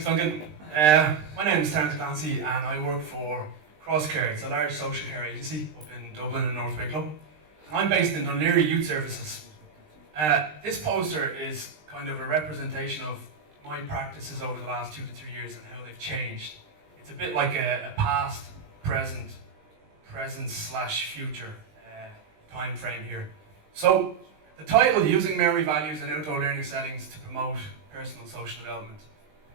Thanks, Duncan. My name is Terrance Glancy and I work for Crosscare. It's a large social care agency up in Dublin and North Wicklow. I'm based in Dún Laoghaire Youth Services. This poster is kind of a representation of my practices over the last 2 to 3 years and how they've changed. It's a bit like a past, present slash future time frame here. So the title, Using Maori Values in Outdoor Learning Settings to Promote Personal Social Development.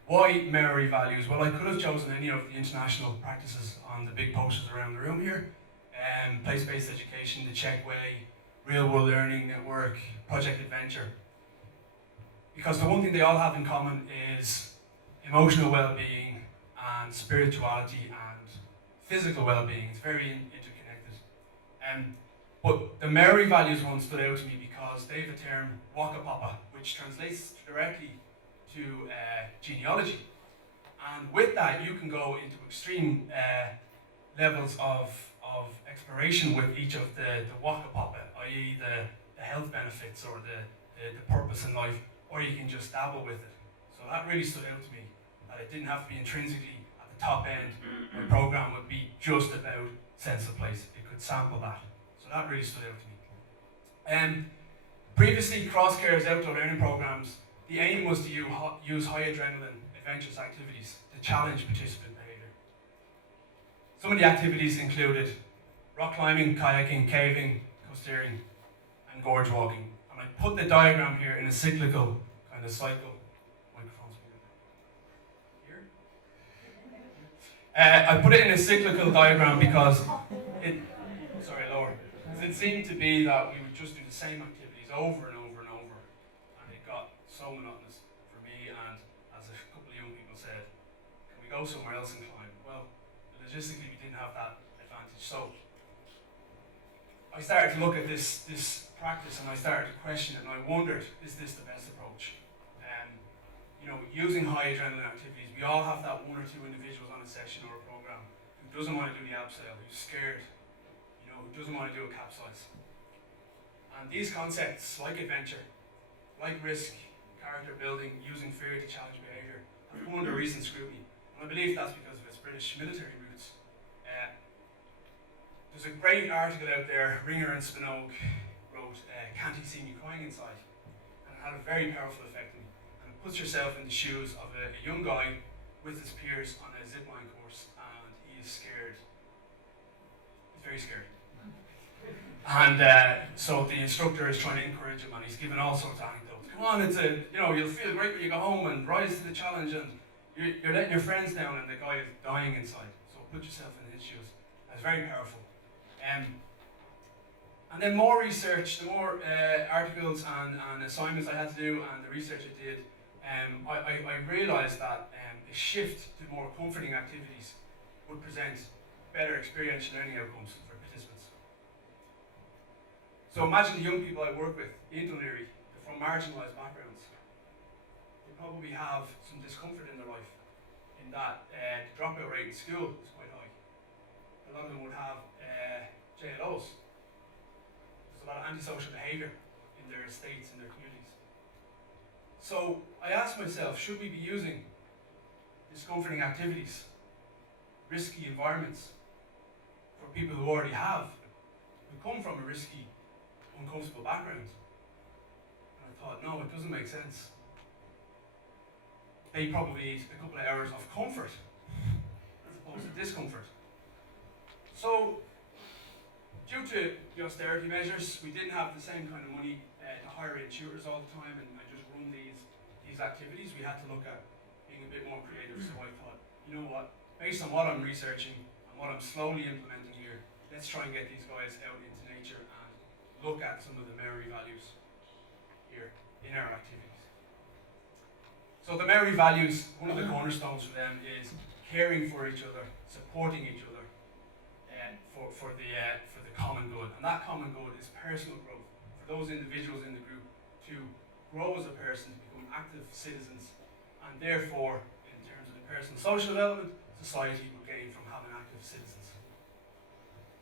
Why Maori values? Well, I could have chosen any of the international practices on the big posters around the room here. Place-based education, the Czech way, real-world learning network, project adventure. Because the one thing they all have in common is emotional well-being and spirituality and physical well-being. It's very interconnected. But the Maori values one stood out to me because they have a term, whakapapa, which translates directly to genealogy. And with that, you can go into extreme levels of exploration with each of the whakapapa, i.e. the health benefits or the purpose in life, or you can just dabble with it. So that really stood out to me, that it didn't have to be intrinsically at the top end. My program would be just about sense of place. It could sample that. So that really stood out to me. Previously, Crosscare's outdoor learning programs, the aim was to use high adrenaline, adventurous activities to challenge participant behaviour. Some of the activities included rock climbing, kayaking, caving, coasteering, and gorge walking. And I put the diagram here in a cyclical kind of cycle. Microphone's here. I put it in a cyclical diagram because it seemed to be that we would just do the same activities over and over and over, and it got so monotonous for me, and as a couple of young people said, can we go somewhere else and climb? Well, logistically we didn't have that advantage, so I started to look at this practice and I started to question it, and I wondered, is this the best approach? Using high adrenaline activities, we all have that one or two individuals on a session or a program who doesn't want to do the abseil, who's scared, who doesn't want to do a capsize. And these concepts, like adventure, like risk, character building, using fear to challenge behaviour, have come under recent scrutiny. And I believe that's because of its British military roots. There's a great article out there, Ringer and Spinogue wrote, Can't He See Me Crying Inside? And it had a very powerful effect on me. And it puts yourself in the shoes of a young guy with his peers on a zipline course, and he is scared. He's very scared. And so the instructor is trying to encourage him, and he's giving all sorts of anecdotes. Come on, you'll feel great when you go home and rise to the challenge, and you're letting your friends down, and the guy is dying inside. So put yourself in his shoes. That's very powerful. And then more research, the more articles and assignments I had to do, and the research I did, I realised that a shift to more comforting activities would present better experiential learning outcomes for participants. So imagine the young people I work with in Dún Laoghaire, they're from marginalised backgrounds. They probably have some discomfort in their life, in that the dropout rate in school is quite high. A lot of them would have JLOs. There's a lot of antisocial behaviour in their estates, in their communities. So I asked myself, should we be using discomforting activities, risky environments, for people who already have, who come from a risky, uncomfortable background? And I thought, no, it doesn't make sense. They probably need a couple of hours of comfort as opposed to discomfort. So, due to the austerity measures, we didn't have the same kind of money to hire in tutors all the time and just run these activities. We had to look at being a bit more creative. So I thought, you know what, based on what I'm researching and what I'm slowly implementing here, let's try and get these guys out into nature and look at some of the Maori values here in our activities. So the Maori values, one of the cornerstones for them is caring for each other, supporting each other for the common good. And that common good is personal growth for those individuals in the group to grow as a person, to become active citizens, and therefore, in terms of the personal social development, society will gain from having active citizens.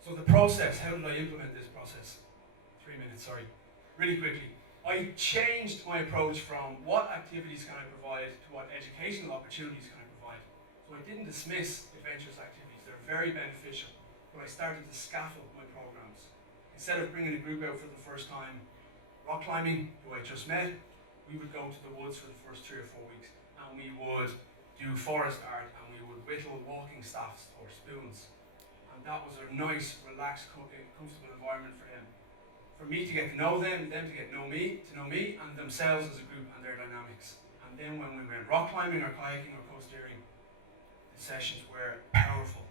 So the process, how did I implement this process? 3 minutes, sorry. Really quickly. I changed my approach from what activities can I provide to what educational opportunities can I provide. So I didn't dismiss adventurous activities, they're very beneficial, but I started to scaffold my programs. Instead of bringing a group out for the first time rock climbing, who I just met, we would go to the woods for the first 3 or 4 weeks, and we would do forest art, and we would whittle walking staffs or spoons. And that was a nice, relaxed, comfortable environment for them. For me to get to know them to get to know me, and themselves as a group and their dynamics. And then when we went rock climbing or kayaking or coasteering, the sessions were powerful.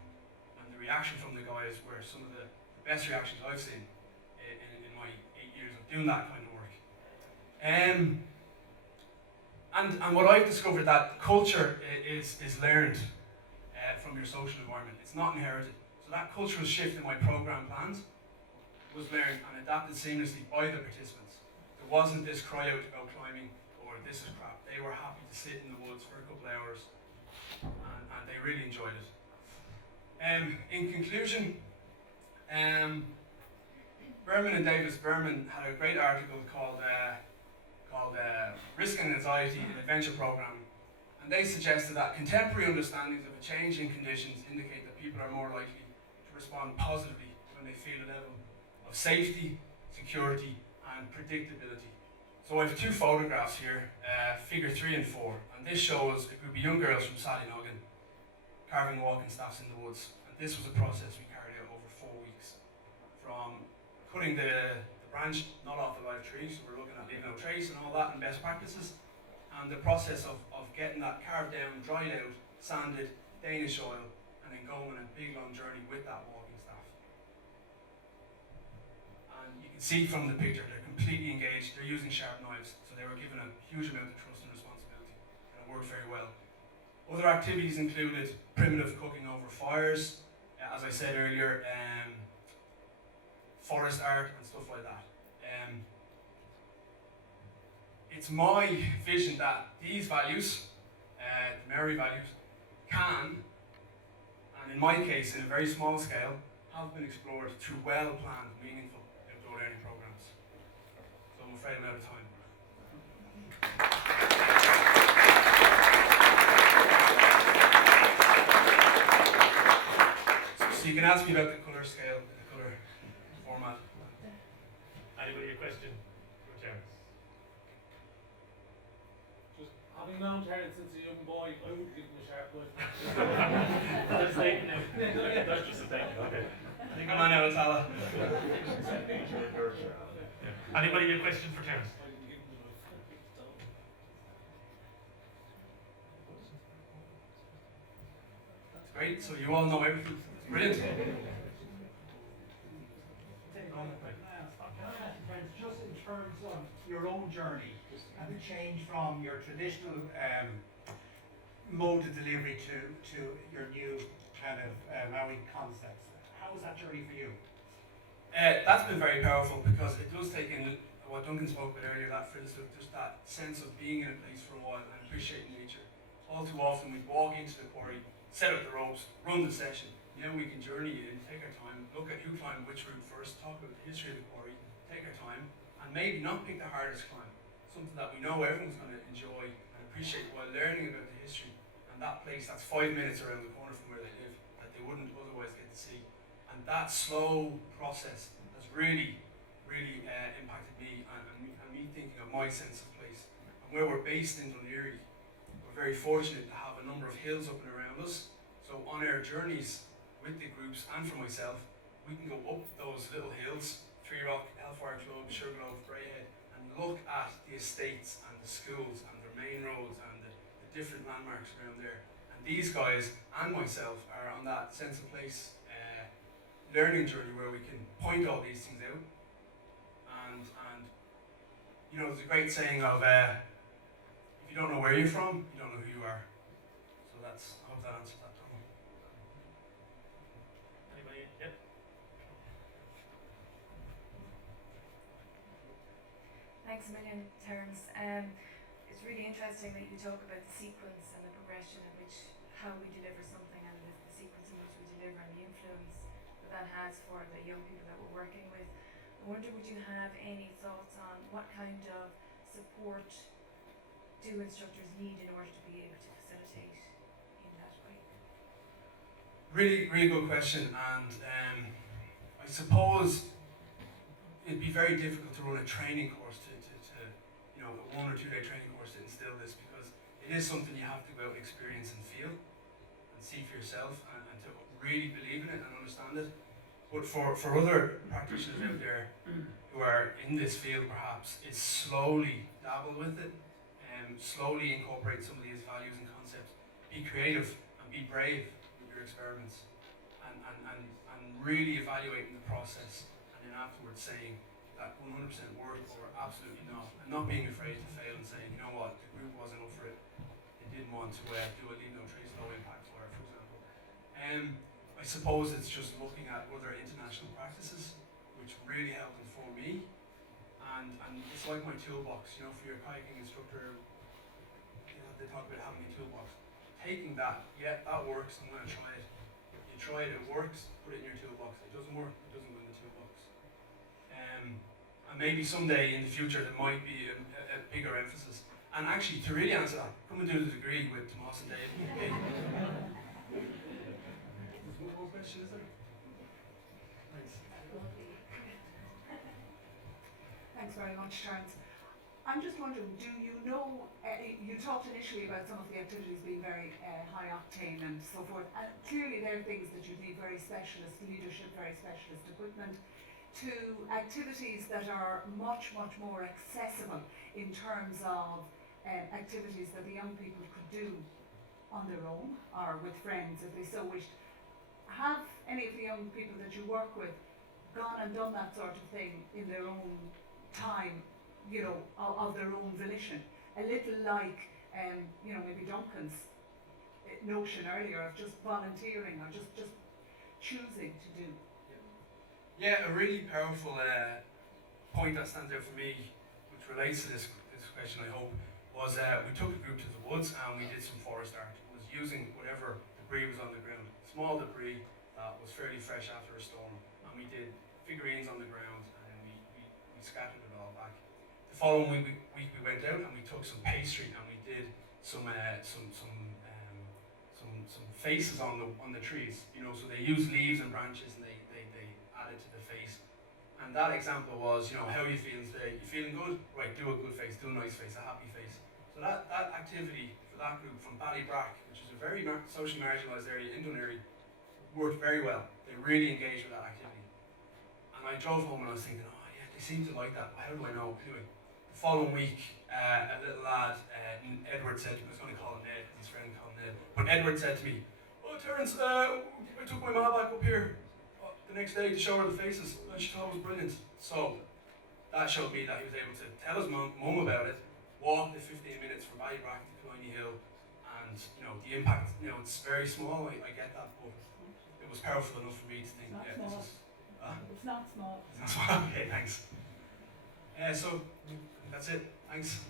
And the reaction from the guys were some of the best reactions I've seen in my 8 years of doing that kind of work. And what I've discovered that culture is learned from your social environment. It's not inherited. So that cultural shift in my program plans was learned and adapted seamlessly by the participants. There wasn't this cry out about climbing or this is crap. They were happy to sit in the woods for a couple of hours and they really enjoyed it. In conclusion, Berman and Davis Berman had a great article called Risk and Anxiety in Adventure Programming, and they suggested that contemporary understandings of a change in conditions indicate that people are more likely to respond positively when they feel a level of safety, security and predictability. So I have 2 photographs here, figure 3 and 4, and this shows a group of young girls from Sallynoggin carving walking staffs in the woods. And this was a process we carried out over 4 weeks, from cutting the branch not off the live tree, so we're looking at leaving no trace and all that and best practices, and the process of getting that carved down, dried out, sanded, Danish oil, and then going on a big long journey with that walking staff. And you can see from the picture they're completely engaged, they're using sharp knives, so they were given a huge amount of trust and responsibility, and it worked very well. Other activities included primitive cooking over fires, as I said earlier, forest art and stuff like that. It's my vision that these values, the Maori values, can, and in my case, in a very small scale, have been explored through well-planned, meaningful outdoor learning programs. So I'm afraid I'm out of time. So you can ask me about the colour scale, the colour format. Anybody a question for Terrance? Just having known Terrance since a young boy, I would give him a sharp knife. That's like, that's just a thing, okay. Come on now, Tala. Anybody a question for Terrance? I didn't give him the knife. That's great, so you all know everything. That's brilliant. Just in terms of your own journey and the change from your traditional mode of delivery to your new kind of Maori concepts, how was that journey for you? That's been very powerful because it does take in what Duncan spoke about earlier, that frillism, just that sense of being in a place for a while and appreciating nature. All too often we walk into the quarry, set up the ropes, run the session. Now we can journey in, take our time, look at who climbed which route first, talk about the history of the quarry, take our time, and maybe not pick the hardest climb, something that we know everyone's going to enjoy and appreciate while learning about the history and that place that's 5 minutes around the corner from where they live that they wouldn't otherwise get to see. And that slow process has really impacted me and me thinking of my sense of place. And where we're based in Dunleary, we're very fortunate to have a number of hills up and around us. So on our journeys with the groups and for myself, we can go up those little hills, Tree Rock, Hellfire Club, Sugarloaf, Greyhead, and look at the estates and the schools and their main roads and the different landmarks around there. And these guys and myself are on that sense of place learning journey where we can point all these things out. And you know, there's a great saying of if you don't know where you're from, you don't know who you are. So that's, I hope that answers that. Anybody? Yep. Thanks a million, Terrance. It's really interesting that you talk about the sequence and the progression in which how we deliver something and the sequence in which we deliver and the influence that has for the young people that we're working with. I wonder, would you have any thoughts on what kind of support do instructors need in order to be able to facilitate in that way? Really, really good question, and I suppose it'd be very difficult to run a training course to a 1 or 2 day training course to instill this, because it is something you have to go out and experience and feel and see for yourself, and to really believe in it and understand it. But for other practitioners out there who are in this field perhaps, is slowly dabble with it, and slowly incorporate some of these values and concepts. Be creative and be brave with your experiments, and really evaluating the process, and then afterwards saying that 100% worked or absolutely not, and not being afraid to fail and saying, you know what, the group wasn't up for it, they didn't want to do a leave no trace, low impact fire, for example. I suppose it's just looking at other international practices, which really helped inform me, and it's like my toolbox, for your kayaking instructor, they talk about having a toolbox. Taking that, yeah, that works, I'm going to try it. You try it, it works, put it in your toolbox. It doesn't work, it doesn't go in the toolbox. And maybe someday in the future there might be a bigger emphasis. And actually, to really answer that, come and do the degree with Tomas and Dave. Okay. There's one more question, is there? Thanks. Thanks very much, Terrance. I'm just wondering, do you know, you talked initially about some of the activities being very high octane and so forth, and clearly there are things that you need very specialist leadership, very specialist equipment, to activities that are much, much more accessible in terms of activities that the young people could do on their own or with friends if they so wished. Have any of the young people that you work with gone and done that sort of thing in their own time, of their own volition? A little like, maybe Duncan's notion earlier of just volunteering or just choosing to do. Yeah, a really powerful point that stands out for me, which relates to this question, I hope, was we took a group to the woods and we did some forest art. It was using whatever debris was on the ground, small debris that was fairly fresh after a storm, and we did figurines on the ground, and then we scattered it all back. The following week we went out and we took some pastry and we did some faces on the trees. So they used leaves and branches and they added to the face. And that example was, how are you feeling today? You feeling good? Right, do a good face, do a nice face, a happy face. So that activity for that group from Ballybrack, which is a very socially marginalised area in Dunleary, worked very well. They really engaged with that activity. And I drove home and I was thinking, oh yeah, they seem to like that. How do I know? Anyway, the following week, a little lad, Edward said, I was going to call him Ned, his friend called him Ned, but Edward said to me, oh Terrance, I took my ma back up here the next day to show her the faces, and she thought it was brilliant. So that showed me that he was able to tell his mum about it, walk the 15 minutes from Ballybrack to Killiney Hill, and the impact, it's very small, I get that, but it was powerful enough for me to think, yeah, this is... It's not small. It's not small, okay, thanks. So, that's it, thanks.